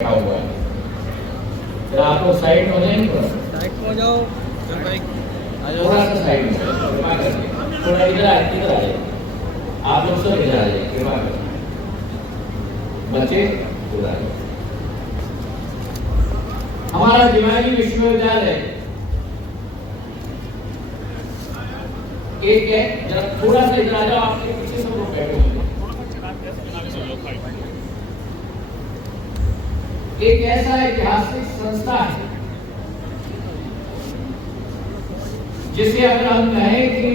बैठा हुआ है। फिर आप लोग साइड हो जाएंगे, साइड में हो जाओ। चल भाई आ जाओ। थोड़ा सा साइड में कृपा करके, थोड़ा इधर आ जाए। आप लोग सब इधर आ जाए कृपा करके, बच्चे उधर आ जाए। हमारा जिवाजी विश्वविद्यालय एक है, जरा थोड़ा सा इधर आ जाओ, आपके पीछे सब लोग बैठे होंगे। एक ऐसा ऐतिहासिक संस्था है जिसे अगर हम कहें कि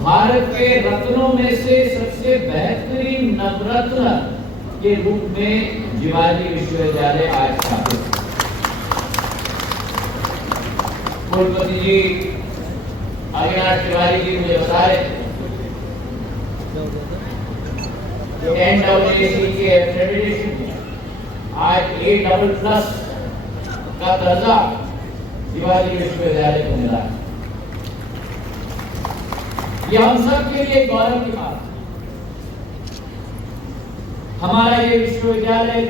भारत के रत्नों में से सबसे बेहतरीन नवरत्न के रूप में जिवाजी विश्वविद्यालय आज स्थापित है। कुलपति जी अविनाश तिवारी जी मुझे बताए NAAC के एक्रेडिटेशन आज A++ का दर्जा जिवाजी विश्वविद्यालय को मिला है। ये हम सब के लिए गौरव की बात है। हमारा ये विश्वविद्यालय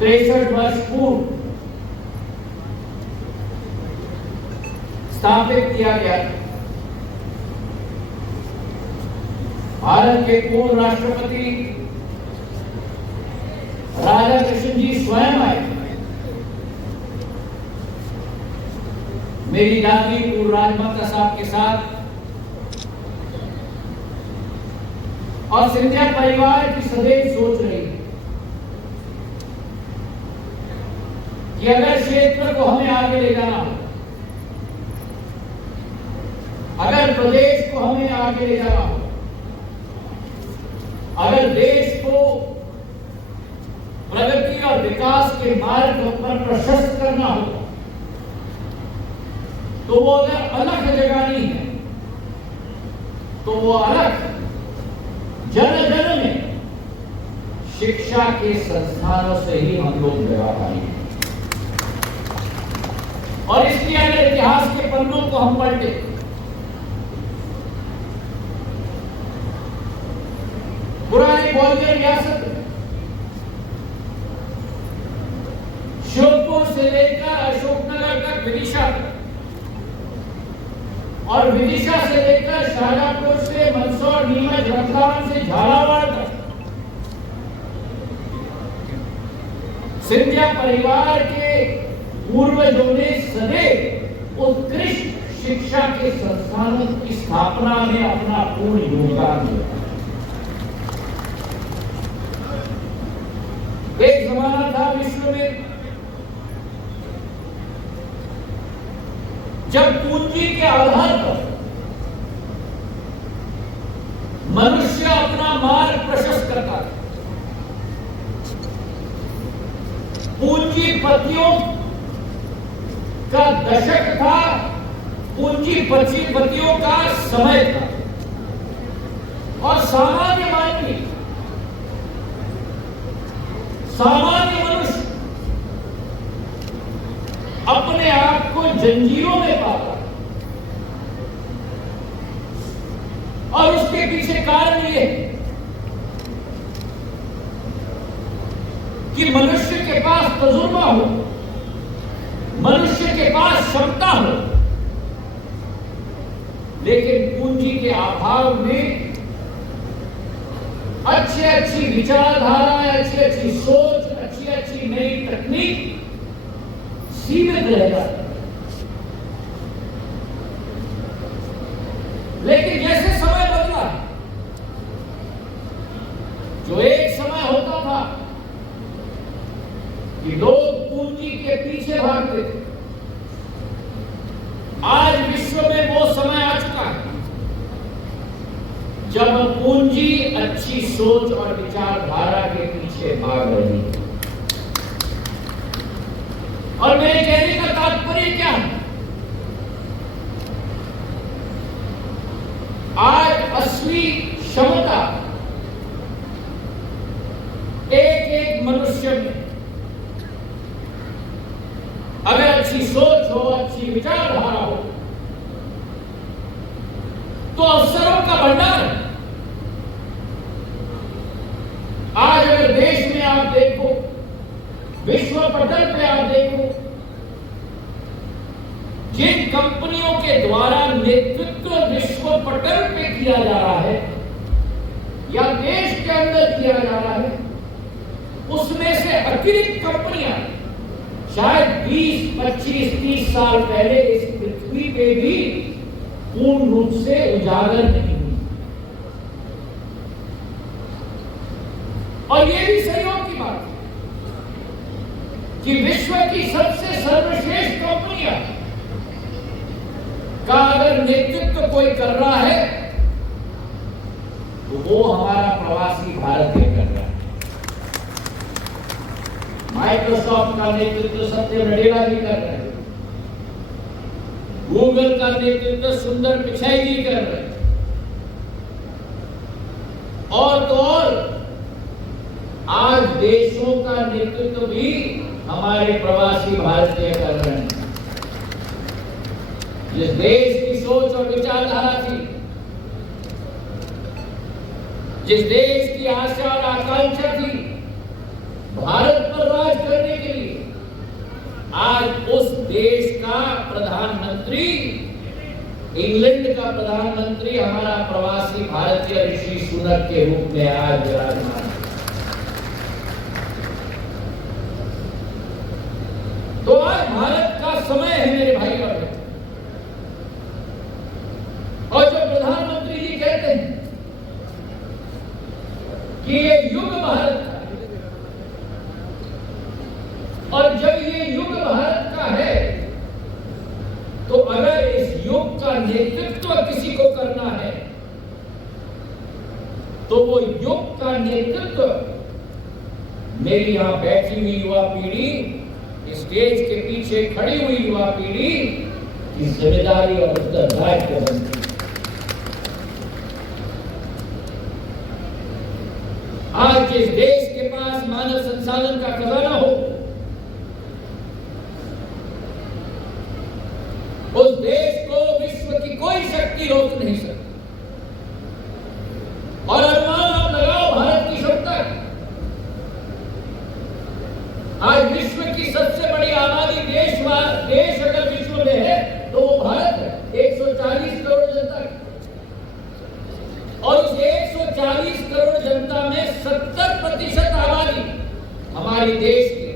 63 वर्ष पूर्व स्थापित किया गया। भारत के पूर्व राष्ट्रपति राजा कृष्ण जी स्वयं आए। मेरी दादी पूर्व राजमाता साहब के साथ और सिंधिया परिवार की सदैव सोच रही कि अगर क्षेत्र को हमें आगे ले जाना हो, अगर प्रदेश को हमें आगे ले जाना हो, अगर देश को प्रगति और विकास के मार्ग पर प्रशस्त करना हो, तो वो अगर अलग जगानी है तो वो अलग जन जन में शिक्षा के संस्थानों से ही हम लोग जगा पाएंगे। और इसलिए अगर इतिहास के पन्नों को हम पढ़ते, पुरानी ग्वालियर रियासत में श्योपुर से लेकर अशोकनगर तक विदिशा तक, और विदिशा से लेकर शाहजहांपुर से मंदसौर, नीमच, रतलाम से झालावाड़ तक सिंधिया परिवार के पूर्वजों ने सदैव उत्कृष्ट शिक्षा के संस्थानों की स्थापना में अपना पूर्ण योगदान दिया। एक जमाना था विश्व में जब पूंजी के आधार पर मनुष्य अपना मार्ग प्रशस्त करता था। पूंजीपतियों का दशक था, पूंजीपतियों का समय था, और सामान्य मानवी, सामान्य मनुष्य अपने आप को जंजीरों में पाता, और उसके पीछे कारण ये कि मनुष्य के पास तजुर्बा हो, मनुष्य के पास क्षमता हो, लेकिन पूंजी के अभाव में अच्छी विचारधारा, अच्छी सोच, अच्छी नई तकनीक सीमित रह जाती। लेकिन जैसे समय बदला, जो एक समय होता था कि लोग पूंजी के पीछे भागते थे, आज विश्व में वो समय आ चुका है जब पूंजी अच्छी सोच और विचारधारा के पीछे भाग रही है। और मेरे कहने का तात्पर्य क्या है? आज असली क्षमता एक मनुष्य में अगर अच्छी सोच हो, अच्छी विचारधारा हो, तो अवसरों का भंडार है। जा रहा है या देश के अंदर किया जा रहा है, उसमें से अतिरिक्त कंपनियां शायद 20, 25, 30 साल पहले इस पृथ्वी पे भी पूर्ण रूप से उजागर नहीं हुई। और ये भी सहयोग की बात है कि विश्व की सबसे सर्वश्रेष्ठ कंपनियां का अगर नेतृत्व कोई कर रहा है तो वो हमारा प्रवासी भारतीय कर रहा है। माइक्रोसॉफ्ट का नेतृत्व सत्य नडेला जी कर रहे हैं, गूगल का नेतृत्व सुंदर पिचाई जी कर रहे हैं, और तो और आज देशों का नेतृत्व भी हमारे प्रवासी भारतीय कर रहे हैं। जिस देश की सोच और विचारधारा थी, जिस देश की आशा और आकांक्षा थी भारत पर राज करने के लिए, आज उस देश का प्रधानमंत्री, इंग्लैंड का प्रधानमंत्री हमारा प्रवासी भारतीय ऋषि सुनक के रूप में आज विराजमान है। तो आज भारत का समय है मेरे भाई और बहन। और जो प्रधानमंत्री जी कहते हैं कि ये युग भारत का है, और जब ये युग भारत का है तो अगर इस युग का नेतृत्व किसी को करना है तो वो युग का नेतृत्व मेरी यहां बैठी हुई युवा पीढ़ी, स्टेज के पीछे खड़ी हुई युवा पीढ़ी की जिम्मेदारी और उत्तरदायित्व बनती है। आज जिस देश के पास मानव संसाधन का खजाना हो, उस देश को विश्व की कोई शक्ति रोक नहीं सकती। और अनुमान आप लगाओ भारत की क्षमता। आज विश्व की सबसे बड़ी आबादी देश अगर विश्व में है तो वो भारत है, 140 करोड़ जनता की। और उस 140 करोड़ जनता में 70% आबादी हमारी देश की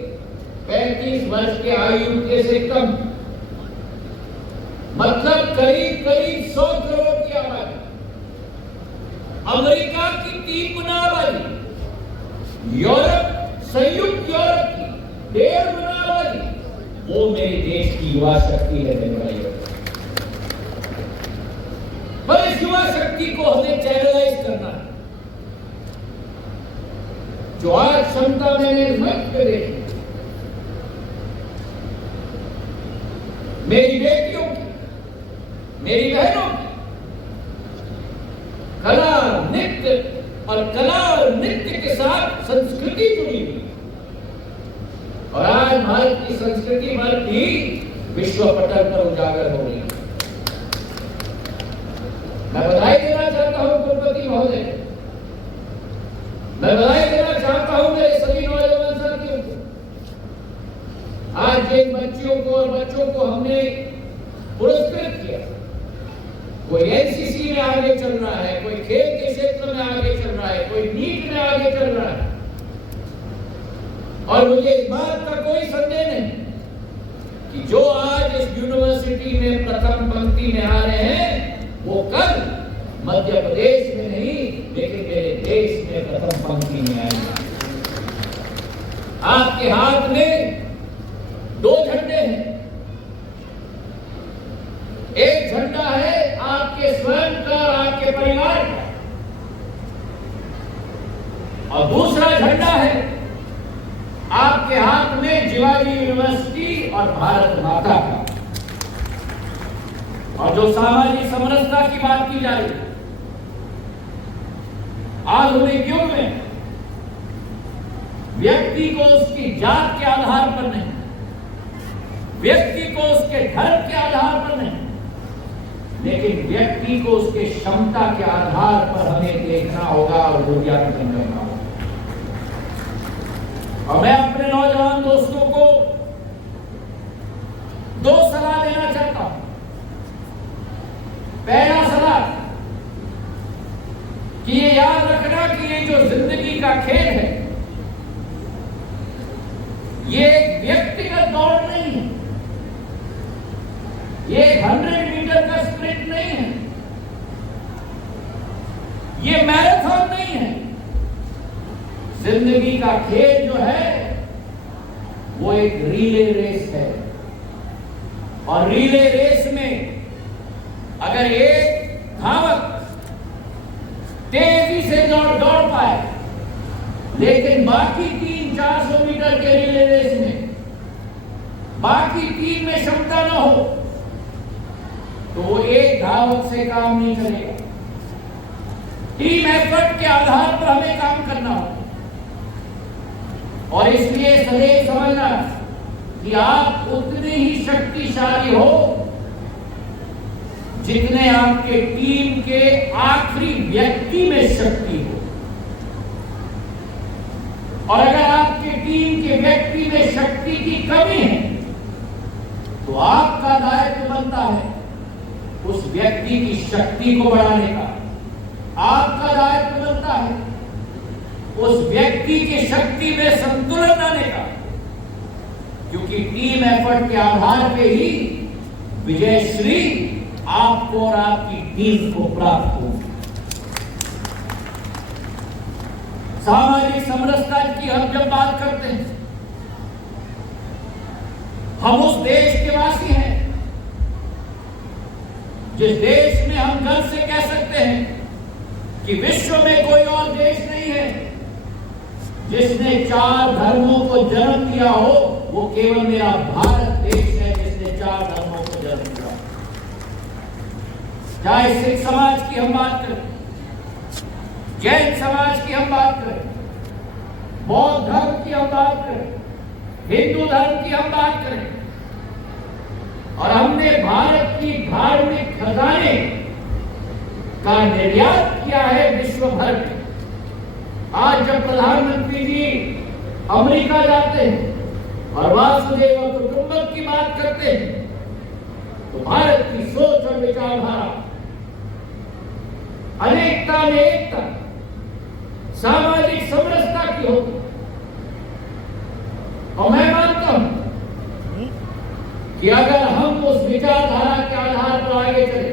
35 वर्ष के आयु के से कम, मतलब करीब 100 करोड़ की आबादी। अमेरिका की 3 गुना आबादी, यूरोप, संयुक्त यूरोप की 1.5 गुना आबादी, वो मेरे देश की युवा शक्ति है मेरे भाई। पर इस युवा शक्ति को हमें चैनलाइज करना है। जो आज क्षमता मैंने मध्य प्रदेश में मेरी बेटियों की, मेरी बहनों की कला और नृत्य के साथ संस्कृति जुड़ी हुई, और आज भारत की संस्कृति भर भी विश्व पटल पर उजागर हो रही है। मैं बधाई देना चाहता हूं कुलपति महोदय, मैं बधाई देना चाहता हूं मेरे सभी नौजवान साथियों को। आज जिन बच्चियों को और बच्चों को हमने पुरस्कृत किया, कोई एनसीसी में आगे चल रहा है, कोई खेल के क्षेत्र में आगे चल रहा है, कोई नीट में आगे चल रहा है, और मुझे इस बात का कोई संदेह नहीं कि जो आज इस यूनिवर्सिटी में प्रथम पंक्ति में आ रहे हैं वो कल मध्य प्रदेश में नहीं लेकिन मेरे देश में प्रथम पंक्ति में आएंगे। आपके हाथ में 2 झंडे हैं। एक झंडा है आपके स्वयं का, आपके परिवार का, और दूसरा झंडा है आपके हाथ में जिवाजी यूनिवर्सिटी और भारत माता का। और जो सामाजिक समरसता की बात की जा रही है, आधुनिक युग में व्यक्ति को उसकी जात के आधार पर नहीं, व्यक्ति को उसके धर्म के आधार पर नहीं, लेकिन व्यक्ति को उसके क्षमता के आधार पर हमें देखना होगा और मूल्यांकन करना होगा। और मैं अपने नौजवान दोस्तों को 2 सलाह देना चाहता हूं। पहला सलाह कि ये याद रखना कि ये जो जिंदगी का खेल है, ये एक व्यक्तिगत दौड़ नहीं है, ये 100 मीटर का स्प्रिंट नहीं है, ये मैराथन नहीं है। जिंदगी का खेल जो है वो एक रिले रेस है, और रिले रेस में अगर एक धावक तेजी से दौड़ पाए, लेकिन बाकी 300-400 मीटर के रिले रेस में बाकी टीम में क्षमता न हो, तो वो एक धावक से काम नहीं चलेगा। टीम एफर्ट के आधार पर हमें काम करना होगा, और इसलिए सदैव समझना कि आप उतने ही शक्तिशाली हो जितने आपके टीम के आखिरी व्यक्ति में शक्ति हो। और अगर आपके टीम के व्यक्ति में शक्ति की कमी है, तो आपका दायित्व बनता है उस व्यक्ति की शक्ति को बढ़ाने का। आपका दायित्व बनता है उस व्यक्ति की शक्ति में संतुलन लाने का, क्योंकि टीम एफर्ट के आधार पे ही विजयश्री आपको और आपकी टीम को प्राप्त हो। सामाजिक समरसता की हम जब बात करते हैं, हम उस देश के वासी हैं जिस देश में हम गर्व से कह सकते हैं कि विश्व में कोई और देश नहीं है जिसने 4 धर्मों को जन्म दिया हो। वो केवल मेरा भारत देश है जिसने 4 धर्मों को जन्म दिया। चाहे सिख समाज की हम बात करें, जैन समाज की हम बात करें, बौद्ध धर्म की हम बात करें, हिंदू धर्म की हम बात करें, और हमने भारत की धार्मिक खजाने का निर्यात किया है विश्व भर में। आज जब प्रधानमंत्री जी अमेरिका जाते हैं और वासुदेव कुटुंबकम की बात करते हैं, तो भारत की सोच और विचारधारा अनेकता में एकता, सामाजिक समरसता की होती। और मैं मानता हूं कि अगर हम उस विचारधारा के आधार पर आगे चले,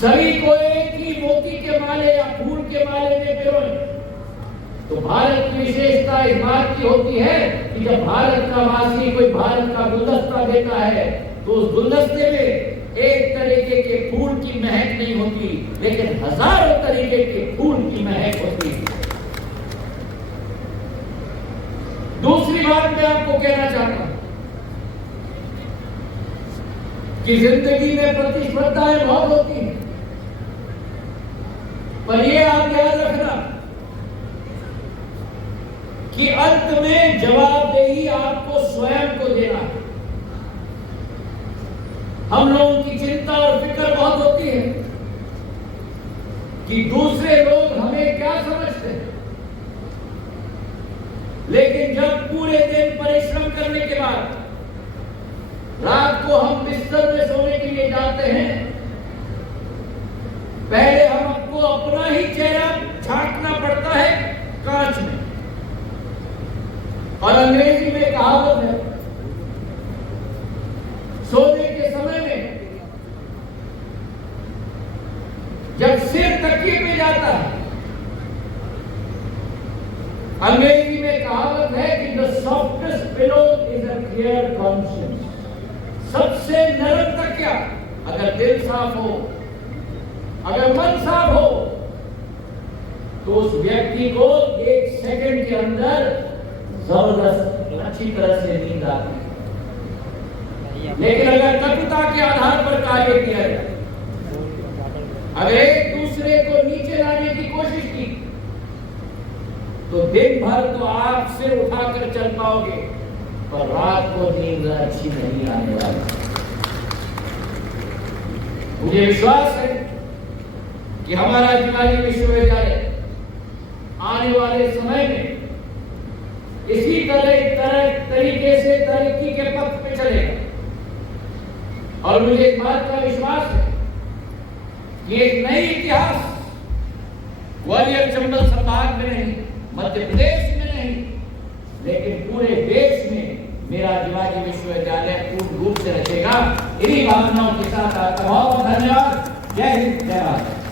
सभी को एक ही मोती के माले या फूल के माले में पिरोए, तो भारत की विशेषता इस बात की होती है कि जब भारत का वासी कोई भारत का गुलदस्ता देता है, तो उस गुलदस्ते में एक तरीके के फूल की महक नहीं होती, लेकिन हजारों तरीके के फूल की महक होती है। दूसरी बात मैं आपको कहना चाहता हूं कि जिंदगी में प्रतिस्पर्धाएं बहुत होती हैं, पर यह आप याद रखना कि अंत में जवाबदेही आपको स्वयं को देना है। हम लोगों की चिंता और फिक्र बहुत होती है कि दूसरे लोग हमें क्या समझते हैं, लेकिन जब पूरे दिन परिश्रम करने के बाद रात को हम बिस्तर में सोने के लिए जाते हैं, पहले हमको अपना ही चेहरा झांकना पड़ता है कांच में। और अंग्रेजी में कहावत है, सोने के समय में जब सिर तकिए पे जाता है, अंग्रेजी में कहावत है कि the softest pillow is a clear conscience. सबसे नरम तकिया, अगर दिल साफ हो, अगर मन साफ हो, तो उस व्यक्ति को 1 सेकंड के अंदर जबरदस्त अच्छी तरह से नींद आती है। लेकिन अगर कटुता के आधार पर कार्य किया जाए, अगर एक दूसरे को नीचे लाने की कोशिश की, तो दिन भर तो आप सिर उठाकर चल पाओगे, पर रात को नींद अच्छी नहीं आने वाली। मुझे विश्वास है कि हमारा जिला विश्वविद्यालय आने वाले समय में इसी तरीके से तरक्की के पथ पे चलेगा। और मुझे इस बात का विश्वास है कि एक नई इतिहास ग्वालियर चंबल संभाग में नहीं, मध्य प्रदेश में नहीं, लेकिन पूरे देश में मेरा शिवाजी विश्वविद्यालय पूर्ण रूप से रचेगा। इन्हीं भावनाओं के साथ आपका बहुत बहुत धन्यवाद। जय हिंद, जय भारत।